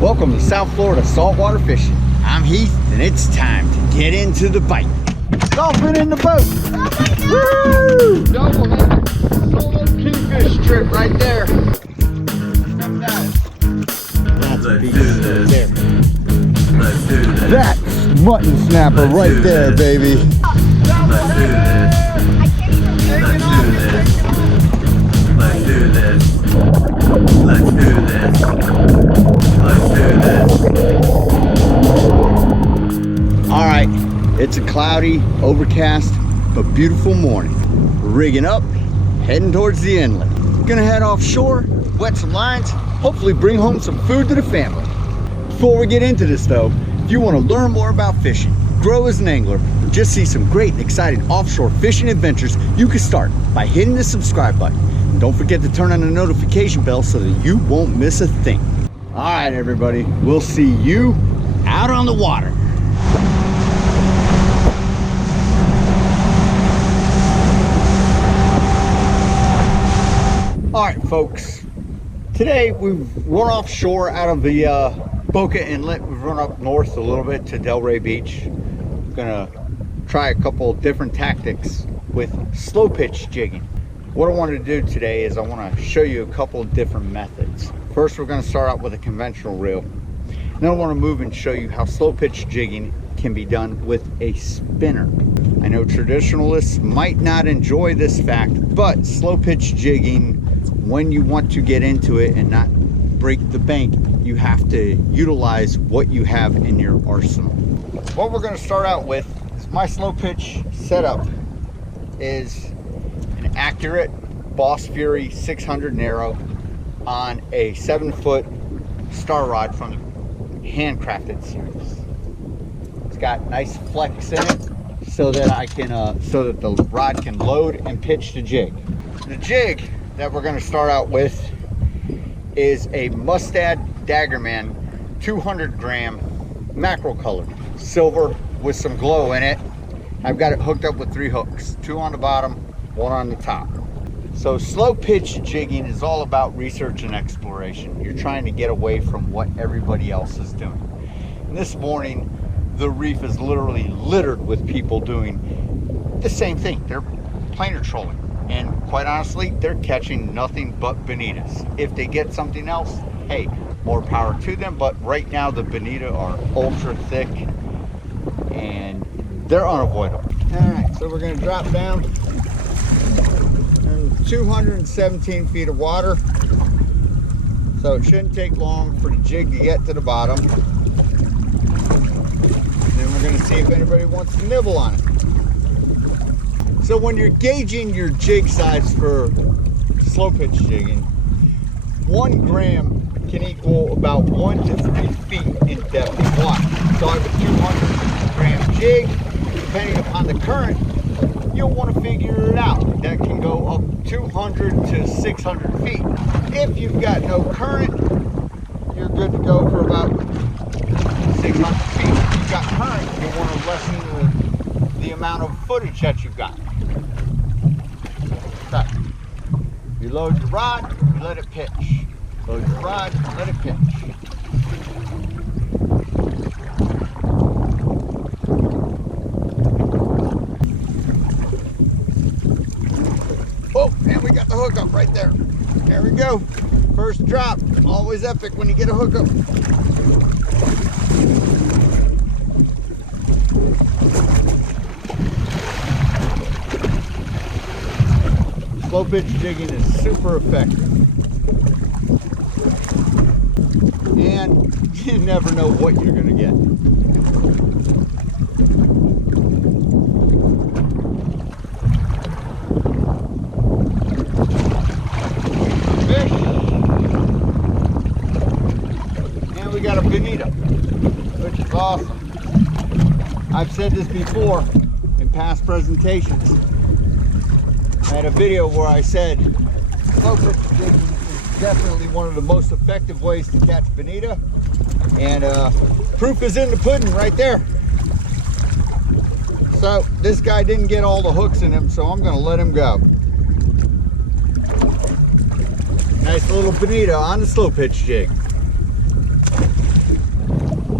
Welcome to South Florida saltwater fishing. I'm Heath, and it's time to get into the bite. Dolphin in the boat. Woo! Double headed solo kingfish trip right there. That's a beast right there. Let's do this. That's mutton snapper right there, baby. Let's do this. Let's do this. Let's do this. Let's do this. All right, it's a cloudy, overcast, but beautiful morning. We're rigging up, heading towards the inlet. We're gonna head offshore, wet some lines, hopefully bring home some food to the family. Before we get into this though, if you want to learn more about fishing, grow as an angler, or just see some great and exciting offshore fishing adventures, you can start by hitting the subscribe button. And don't forget to turn on the notification bell so that you won't miss a thing. All right, everybody, we'll see you out on the water. All right, folks, today we've run offshore out of the Boca Inlet. We've run up north a little bit to Delray Beach. I'm gonna try a couple of different tactics with slow pitch jigging. What I wanted to do today is I want to show you a couple of different methods. First, we're going to start out with a conventional reel. Then I want to move and show you how slow pitch jigging can be done with a spinner. I know traditionalists might not enjoy this fact, but slow pitch jigging, when you want to get into it and not break the bank, you have to utilize what you have in your arsenal. What we're going to start out with is my slow pitch setup is an accurate Boss Fury 600 Narrow on a 7-foot star rod from the handcrafted series. It's got nice flex in it so that I can so that the rod can load and pitch the jig. The jig that we're going to start out with is a Mustad Daggerman 200 gram mackerel color, silver with some glow in it. I've got it hooked up with 3 hooks, 2 on the bottom, 1 on the top. So slow pitch jigging is all about research and exploration. You're trying to get away from what everybody else is doing. And this morning, the reef is literally littered with people doing the same thing. They're planer trolling. And quite honestly, they're catching nothing but bonitas. If they get something else, hey, more power to them. But right now, the bonita are ultra thick and they're unavoidable. All right, so we're gonna drop down in 217 feet of water. So it shouldn't take long for the jig to get to the bottom. Then we're gonna see if anybody wants to nibble on it. So when you're gauging your jig size for slow pitch jigging, 1 gram can equal about 1 to 3 feet in depth of water. So I have a 200 gram jig. Depending upon the current, you'll want to figure it out. That can go up 200 to 600 feet. If you've got no current, you're good to go for about 600 feet. If you've got current, you want to lessen the amount of footage that you've got. So, you load your rod, you let it pitch. Load your rod, let it pitch. Oh, and we got the hook up right there. There we go. First drop. Always epic when you get a hook up. Slow pitch jigging is super effective. And you never know what you're going to get. We got a bonita, which is awesome. I've said this before in past presentations. I had a video where I said slow pitch jigging is definitely one of the most effective ways to catch bonita, and proof is in the pudding right there. So this guy didn't get all the hooks in him, so I'm going to let him go. Nice little bonita on the slow pitch jig.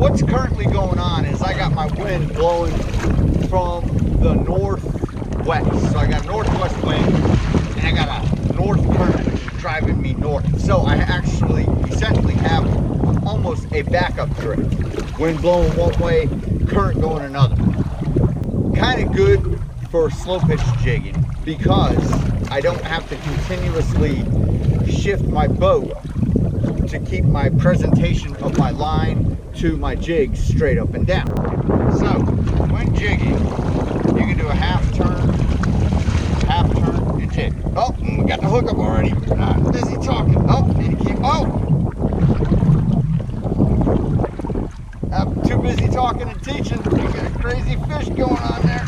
what's currently going on is I got my wind blowing from the northwest. So I got a northwest wind and I got a north current driving me north. So I actually essentially have almost a backup drift. Wind blowing one way, current going another. Kind of good for slow pitch jigging because I don't have to continuously shift my boat to keep my presentation of my line to my jig straight up and down. So when jigging, you can do a half turn, and jig. Oh, we got the hook up already. Busy talking. Oh, need to keep. Oh, I'm too busy talking and teaching. You got a crazy fish going on there.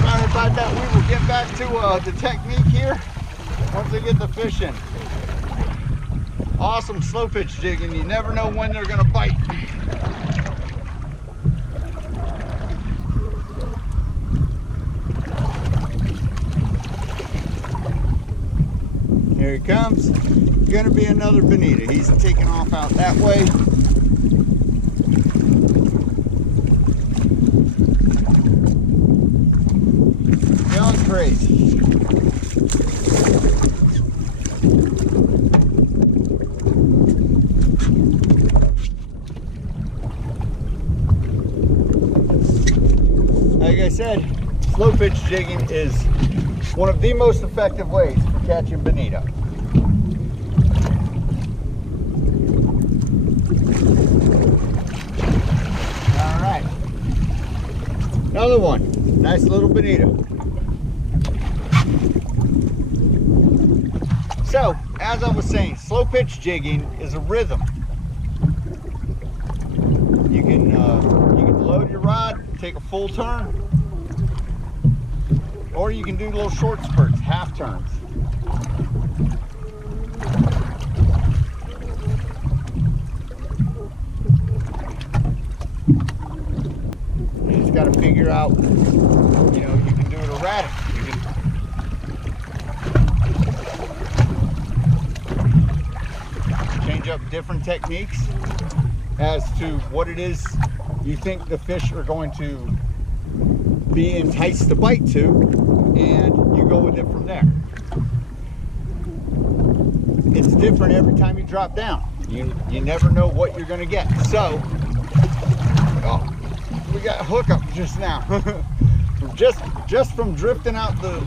Sorry about that. We will get back to the technique here once I get the fish in. Awesome slow pitch jigging. You never know when they're gonna bite. Here he comes. Gonna be another bonita. He's taking off out that way. Going crazy. Like I said, slow pitch jigging is one of the most effective ways for catching bonita. All right, another one. Nice little bonita. So, as I was saying, slow pitch jigging is a rhythm. You can load your rod, take a full turn, or you can do little short spurts, half turns. You just got to figure out, you can do it erratic. You can change up different techniques as to what it is you think the fish are going to be enticed to bite to, and you go with it from there. It's different every time you drop down. You never know what you're going to get. So, we got a hookup just now. just from drifting out the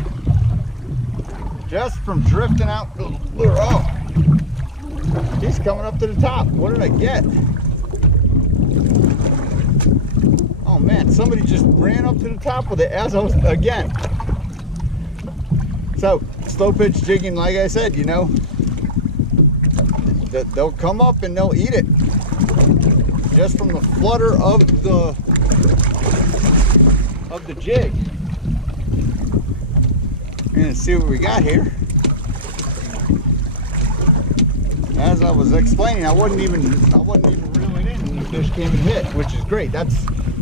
lure. Oh, he's coming up to the top. What did I get? Oh man, somebody just ran up to the top with it as I was, again. So, slow pitch jigging, like I said, they'll come up and they'll eat it. Just from the flutter of the jig. We're gonna see what we got here. As I was explaining, I wasn't even reeling in and the fish came and hit, which is great. That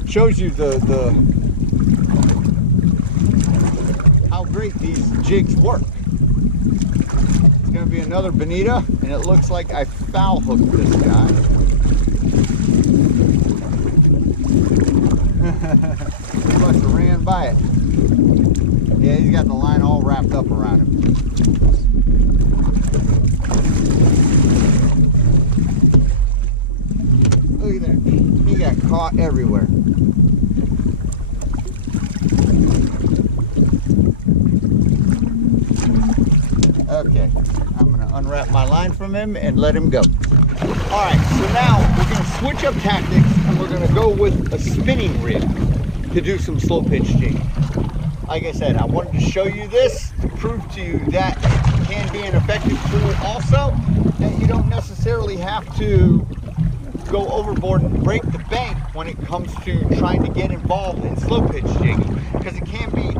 shows you how great these jigs work. It's gonna be another bonita, and it looks like I foul hooked this guy. He must have ran by it. Yeah, he's got the line all wrapped up around him. Look at that. He got caught everywhere. Okay, I'm gonna unwrap my line from him and let him go. All right, so now we're gonna switch up tactics and we're gonna go with a spinning rig to do some slow pitch jigging. Like I said, I wanted to show you this to prove to you that it can be an effective tool also, that you don't necessarily have to go overboard and break the bank when it comes to trying to get involved in slow pitch jigging, because it can be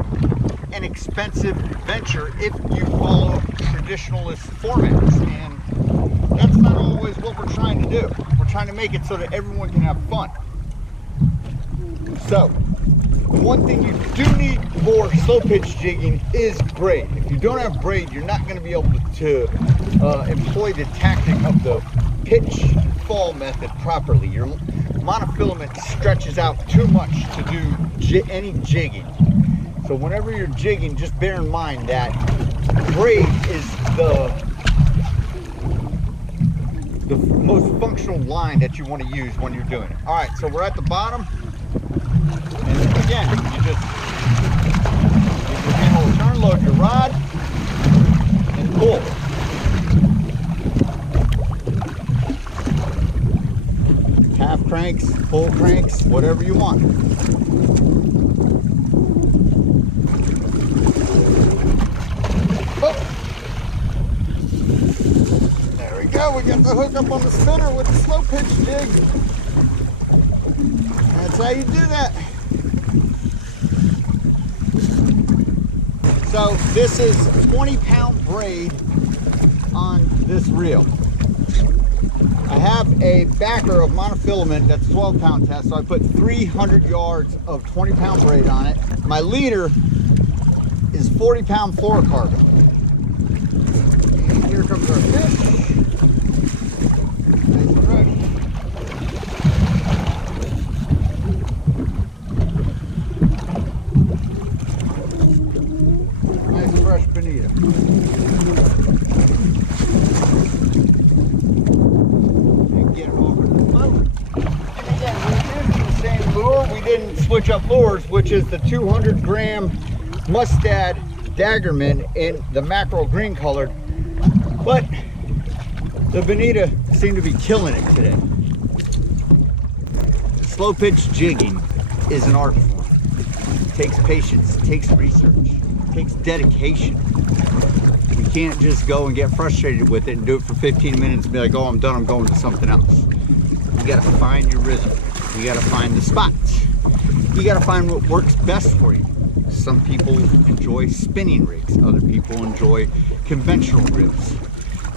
an expensive venture if you follow traditionalist formats, and that's not always what we're trying to do. We're trying to make it so that everyone can have fun. So, one thing you do need for slow pitch jigging is braid. If you don't have braid, you're not going to be able to employ the tactic of the pitch fall method properly. Your monofilament stretches out too much to do any jigging. So whenever you're jigging, just bear in mind that braid is the most functional line that you want to use when you're doing it. All right, so we're at the bottom. And again, you just use your handle to turn, load your rod, and pull. Half cranks, full cranks, whatever you want. Oh. There we go, we got the hook up on the spinner with the slow pitch jig. That's how you do that. So this is 20-pound braid on this reel. I have a backer of monofilament that's 12-pound test, so I put 300 yards of 20-pound braid on it. My leader is 40-pound fluorocarbon. And here comes our fish. Nice and fresh. Nice fresh bonita. We didn't switch up lures, which is the 200-gram Mustad Daggerman in the mackerel green colored, but the bonita seemed to be killing it today. Slow pitch jigging is an art form. It takes patience, it takes research, it takes dedication. You can't just go and get frustrated with it and do it for 15 minutes and be like, oh, I'm done, I'm going to something else. You gotta find your rhythm. You gotta find the spots. You gotta find what works best for you. Some people enjoy spinning rigs. Other people enjoy conventional rigs.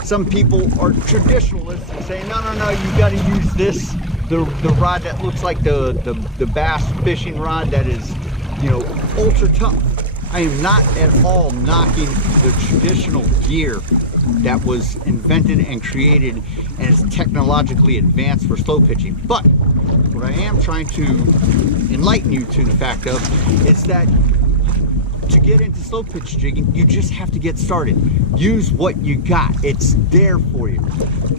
Some people are traditionalists and say, no, you gotta use this, the rod that looks like the bass fishing rod that is, you know, ultra tough. I am not at all knocking the traditional gear that was invented and created and is technologically advanced for slow pitching. But what I am trying to enlighten you to the fact of is that to get into slow pitch jigging, you just have to get started. Use what you got. It's there for you.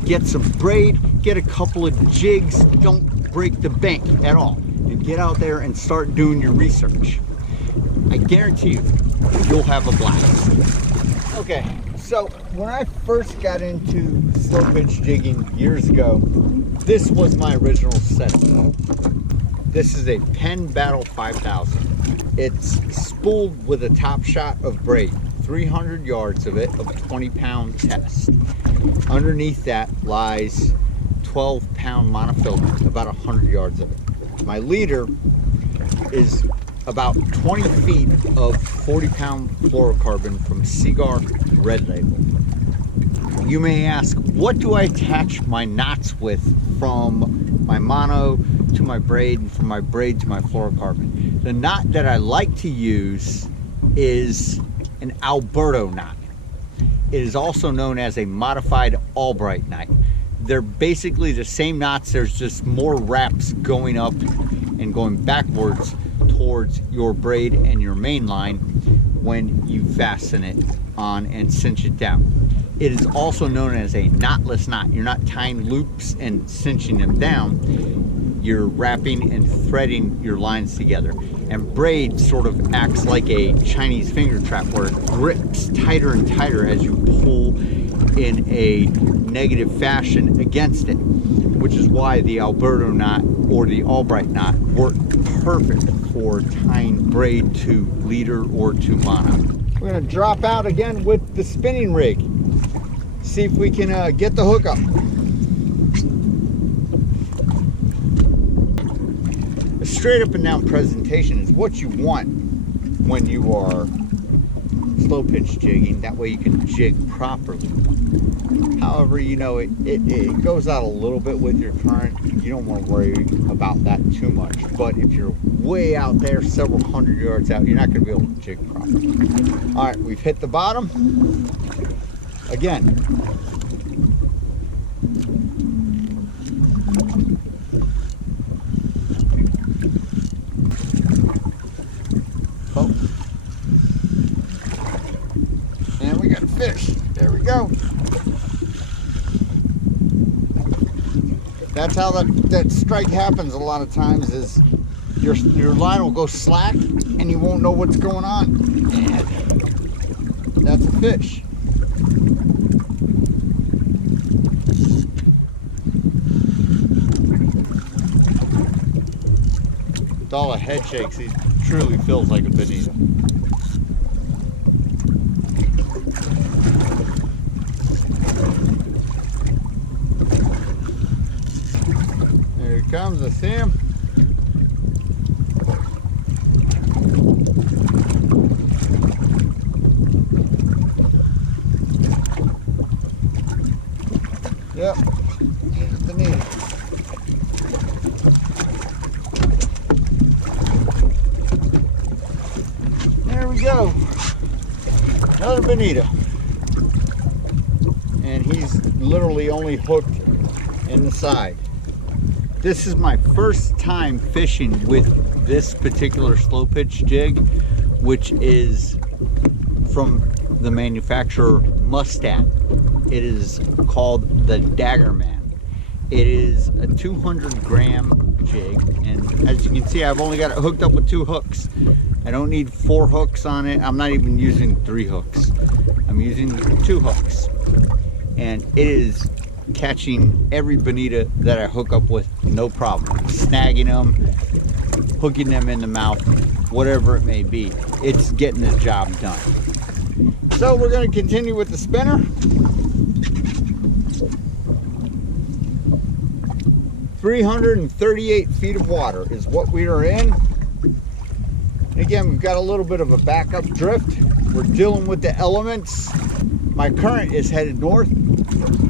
Get some braid, get a couple of jigs, don't break the bank at all. And get out there and start doing your research. I guarantee you, you'll have a blast. Okay, so when I first got into slow pitch jigging years ago, this was my original setup. This is a Penn Battle 5000. It's spooled with a top shot of braid, 300 yards of it, of 20-pound test. Underneath that lies 12-pound monofilament, about 100 yards of it. My leader is about 20 feet of 40-pound fluorocarbon from Seagar Red Label. You may ask, what do I attach my knots with from my mono to my braid and from my braid to my fluorocarbon? The knot that I like to use is an Alberto knot. It is also known as a modified Albright knot. They're basically the same knots, there's just more wraps going up and going backwards towards your braid and your main line when you fasten it on and cinch it down. It is also known as a knotless knot. You're not tying loops and cinching them down. You're wrapping and threading your lines together. And braid sort of acts like a Chinese finger trap where it grips tighter and tighter as you pull in a negative fashion against it, which is why the Alberto knot or the Albright knot work perfect for tying braid to leader or to mono. We're gonna drop out again with the spinning rig. See if we can get the hook up. A straight up and down presentation is what you want when you are slow pitch jigging. That way you can jig properly. However, you know, it goes out a little bit with your current. You don't want to worry about that too much. But if you're way out there, several hundred yards out, you're not going to be able to jig properly. All right, we've hit the bottom. Again, That's how that strike happens a lot of times, is your line will go slack and you won't know what's going on. And that's a fish. With all the head shakes, he truly feels like a bonito. There he comes, I see him. Yep, here's the bonito. There we go. Another bonito. And he's literally only hooked in the side. This is my first time fishing with this particular slow pitch jig, which is from the manufacturer Mustad. It is called the Daggerman. It is a 200-gram jig, and as you can see, I've only got it hooked up with 2 hooks. I don't need 4 hooks on it. I'm not even using 3 hooks. I'm using 2 hooks, and it is catching every bonita that I hook up with, no problem. Snagging them, hooking them in the mouth, whatever it may be. It's getting the job done. So we're going to continue with the spinner. 338 feet of water is what we are in. Again, we've got a little bit of a backup drift. We're dealing with the elements. My current is headed north.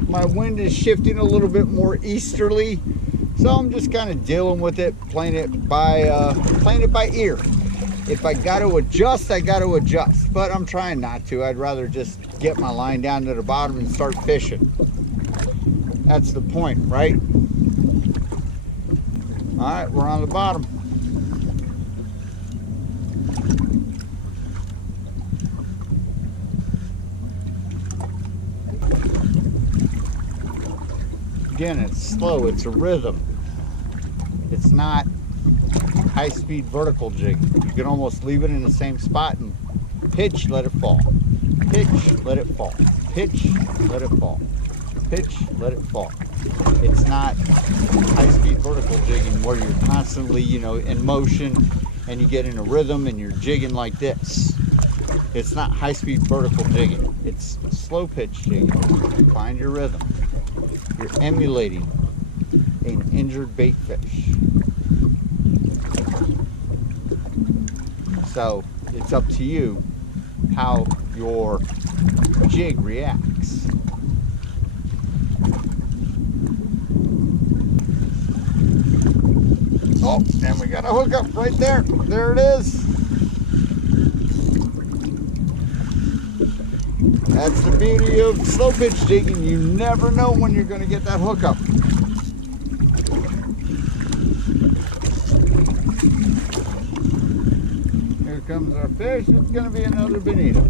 My wind is shifting a little bit more easterly. So I'm just kind of dealing with it, playing it by ear. If I got to adjust, I got to adjust. But I'm trying not to. I'd rather just get my line down to the bottom and start fishing. That's the point, right? All right, we're on the bottom. Again, it's slow, it's a rhythm. It's not high-speed vertical jig. You can almost leave it in the same spot and pitch, let it fall. Pitch, let it fall. Pitch, let it fall. Pitch, let it fall. It's not high-speed vertical jigging where you're constantly, in motion and you get in a rhythm and you're jigging like this. It's not high-speed vertical jigging. It's slow pitch jigging. Find your rhythm. You're emulating an injured bait fish. So it's up to you how your jig reacts. Oh, and we got a hookup right there. There it is. That's the beauty of slow pitch jigging. You never know when you're going to get that hookup. Here comes our fish. It's going to be another bonito.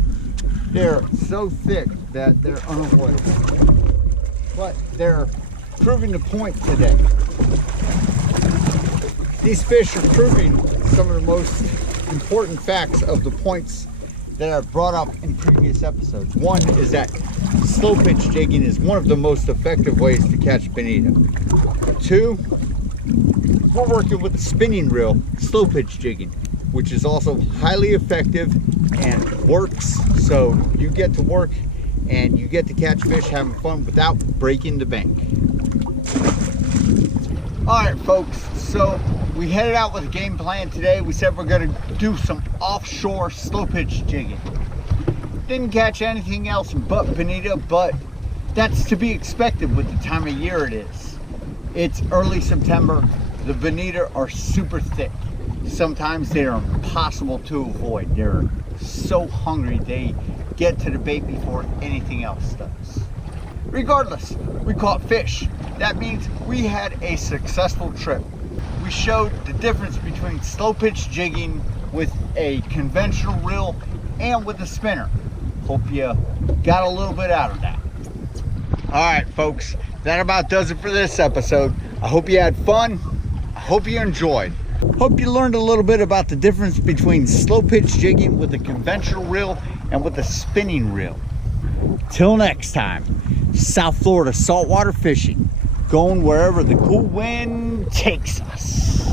They're so thick that they're unavoidable. But they're proving the point today. These fish are proving some of the most important facts of the points that I've brought up in previous episodes. One is that slow pitch jigging is one of the most effective ways to catch bonito. 2, we're working with a spinning reel slow pitch jigging, which is also highly effective and works. So you get to work and you get to catch fish having fun without breaking the bank. All right, folks, so we headed out with a game plan today. We said we're going to do some offshore slow pitch jigging. Didn't catch anything else but bonito, but that's to be expected with the time of year it is. It's early September. The bonito are super thick. Sometimes they are impossible to avoid. They're so hungry they get to the bait before anything else does. Regardless, we caught fish. That means we had a successful trip. We showed the difference between slow pitch jigging with a conventional reel and with a spinner. Hope you got a little bit out of that. All right, folks, that about does it for this episode. I hope you had fun. I hope you enjoyed. Hope you learned a little bit about the difference between slow pitch jigging with a conventional reel and with a spinning reel. Till next time, South Florida saltwater fishing, going wherever the cool wind takes us.